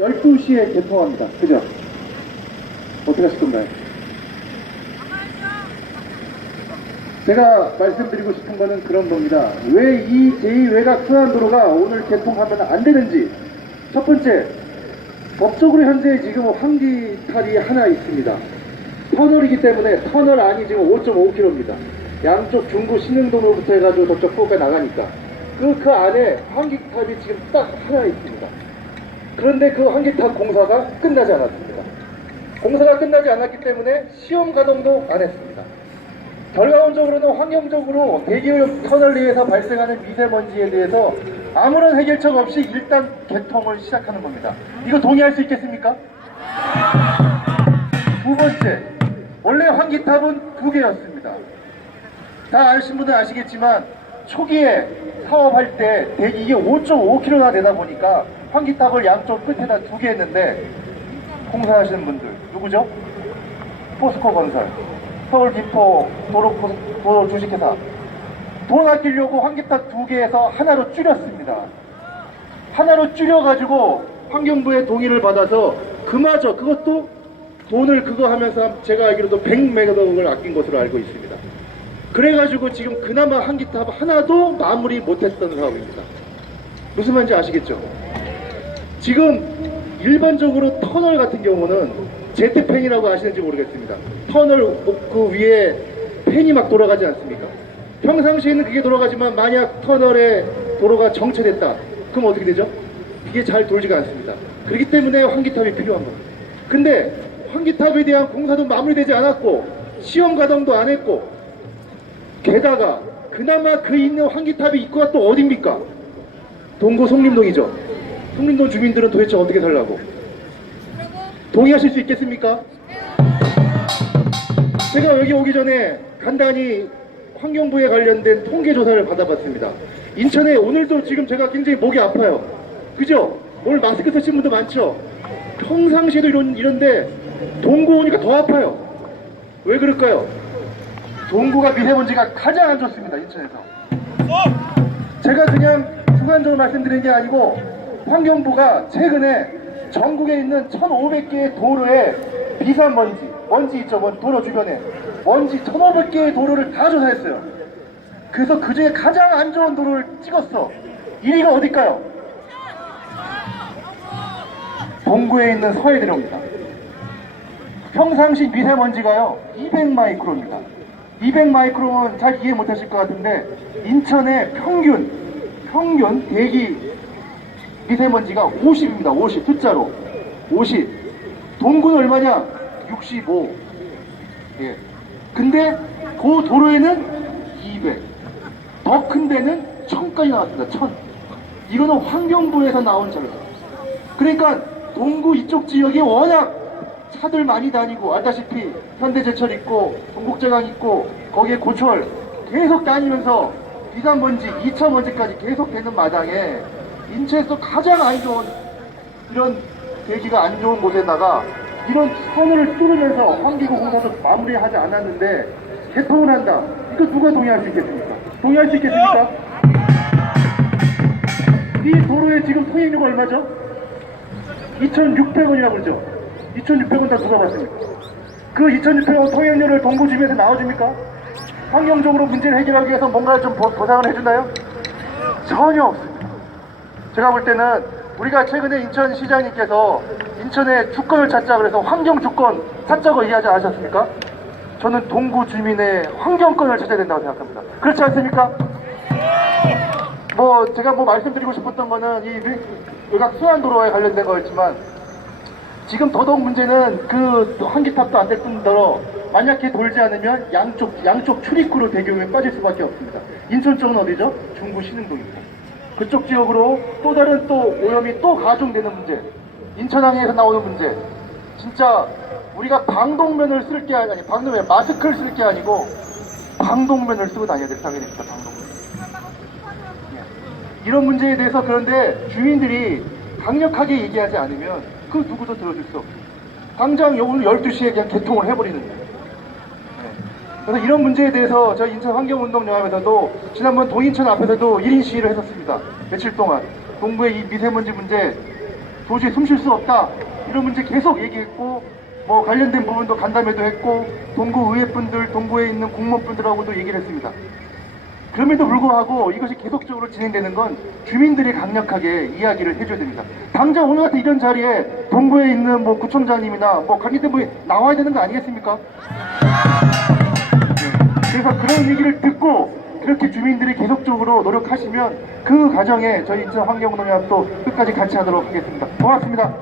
12시에 개통합니다. 그죠? 어떻게 하실 건가요? 제가 말씀드리고 싶은 거는 그런 겁니다. 왜 이 제2외곽 수안도로가 오늘 개통하면 안 되는지. 첫 번째, 법적으로 현재 지금 환기탈이 하나 있습니다. 터널이기 때문에 터널 안이 지금 5.5km입니다. 양쪽 중구 신흥동로부터 해가지고 저쪽 후까지 나가니까. 그, 그 안에 환기탑이 지금 딱 하나 있습니다. 그런데 그 환기탑 공사가 끝나지 않았습니다. 공사가 끝나지 않았기 때문에 시험 가동도 안 했습니다. 결과론적으로는 환경적으로 대기오염 터널 내에서 발생하는 미세먼지에 대해서 아무런 해결책 없이 일단 개통을 시작하는 겁니다. 이거 동의할 수 있겠습니까? 두 번째, 원래 환기탑은 두 개였습니다. 다 아시는 분은 아시겠지만 초기에 사업할 때 대기 이게 5.5km나 되다 보니까 환기탑을 양쪽 끝에다 두 개 했는데 공사하시는 분들 누구죠? 포스코 건설, 서울 기포 도로, 포- 도로 주식회사 돈 아끼려고 환기탑 두 개에서 하나로 줄였습니다. 하나로 줄여가지고 환경부의 동의를 받아서 그마저 그것도 돈을 그거 하면서 제가 알기로도 100메가동을 아낀 것으로 알고 있습니다. 그래가지고 지금 그나마 환기탑 하나도 마무리 못했던 사업입니다. 무슨 말인지 아시겠죠? 지금 일반적으로 터널 같은 경우는 제트팬이라고 아시는지 모르겠습니다. 터널 그 위에 팬이 막 돌아가지 않습니까? 평상시에는 그게 돌아가지만 만약 터널에 도로가 정체됐다. 그럼 어떻게 되죠? 이게 잘 돌지가 않습니다. 그렇기 때문에 환기탑이 필요한 겁니다. 근데 환기탑에 대한 공사도 마무리되지 않았고 시험 가동도 안 했고 게다가 그나마 그 있는 환기탑이 입구가 또 어딥니까? 동구 송림동이죠. 송림동 주민들은 도대체 어떻게 살라고? 동의하실 수 있겠습니까? 제가 여기 오기 전에 간단히 환경부에 관련된 통계 조사를 받아봤습니다. 인천에 오늘도 지금 제가 굉장히 목이 아파요. 그죠? 오늘 마스크 쓰신 분도 많죠? 평상시에도 이런, 이런데 동구 오니까 더 아파요. 왜 그럴까요? 동구가 미세먼지가 가장 안 좋습니다. 인천에서. 제가 그냥 주관적으로 말씀드리는 게 아니고 환경부가 최근에 전국에 있는 1,500개의 도로에 비산 먼지, 먼지 있죠, 먼- 도로 주변에 먼지 1,500개의 도로를 다 조사했어요. 그래서 그 중에 가장 안 좋은 도로를 찍었어. 1위가 어딜까요? 동구에 있는 서해대로입니다. 평상시 미세먼지가요 200마이크로입니다. 200마이크로는 잘 이해 못하실 것 같은데 인천의 평균 평균 대기 미세먼지가 50입니다. 50 숫자로 50. 동구는 얼마냐? 65. 예. 근데 그 도로에는 200. 더 큰 데는 1000까지 나왔습니다. 1000. 이거는 환경부에서 나온 자료입니다. 그러니까 동구 이쪽 지역이 워낙 차들 많이 다니고 알다시피 현대제철 있고 동국제강 있고 거기에 고철 계속 다니면서 비산먼지, 2차 먼지까지 계속 되는 마당에 인체에서 가장 안 좋은 이런 대기가 안 좋은 곳에다가 이런 선을 뚫으면서 환기구 공사도 마무리하지 않았는데 개통을 한다. 이거 누가 동의할 수 있겠습니까? 동의할 수 있겠습니까? 이 도로의 지금 통행료가 얼마죠? 2,600원이라고 그러죠? 2,600원 다 누가 받습니까? 그 2,600원 통행료를 동구 주변에서 나와줍니까? 환경적으로 문제를 해결하기 위해서 뭔가 좀 보- 보상을 해준다요? 전혀 없습니다. 제가 볼 때는 우리가 최근에 인천 시장님께서 인천의 주권을 찾자 그래서 환경 주권 찾자고 이해하지 않으셨습니까? 저는 동구 주민의 환경권을 찾아야 된다고 생각합니다. 그렇지 않습니까? 뭐 제가 뭐 말씀드리고 싶었던 거는 이 외곽 수안도로에 관련된 거였지만 지금 더더욱 문제는 그 환기탑도 안 될 뿐더러 만약에 돌지 않으면 양쪽 양쪽 출입구로 대교에 빠질 수밖에 없습니다. 인천 쪽은 어디죠? 중구 신흥동입니다. 그쪽 지역으로 또 다른 또 오염이 또 가중되는 문제, 인천항에서 나오는 문제. 진짜 우리가 방독면을 쓸 게 아니 방독면 마스크를 쓸 게 아니고 방독면을 쓰고 다녀야 될 상황입니다. 방독면. 예. 이런 문제에 대해서 그런데 주민들이 강력하게 얘기하지 않으면 그 누구도 들어줄 수 없습니다. 당장 오늘 12시에 그냥 개통을 해버리는 거예요. 네. 그래서 이런 문제에 대해서 저희 인천 환경운동연합에서도 지난번 동인천 앞에서도 1인 시위를 했었습니다. 며칠 동안 동부의 이 미세먼지 문제 도저히 숨 쉴 수 없다 이런 문제 계속 얘기했고 뭐 관련된 부분도 간담회도 했고 동구 의회 분들 동구에 있는 공무원분들하고도 얘기를 했습니다. 그럼에도 불구하고 이것이 계속적으로 진행되는 건 주민들이 강력하게 이야기를 해줘야 됩니다. 당장 오늘 같은 이런 자리에 동구에 있는 뭐 구청장님이나 뭐 관계된 분이 나와야 되는 거 아니겠습니까? 그래서 그런 얘기를 듣고 그렇게 주민들이 계속적으로 노력하시면 그 과정에 저희 인천 환경농협도 끝까지 같이 하도록 하겠습니다. 고맙습니다.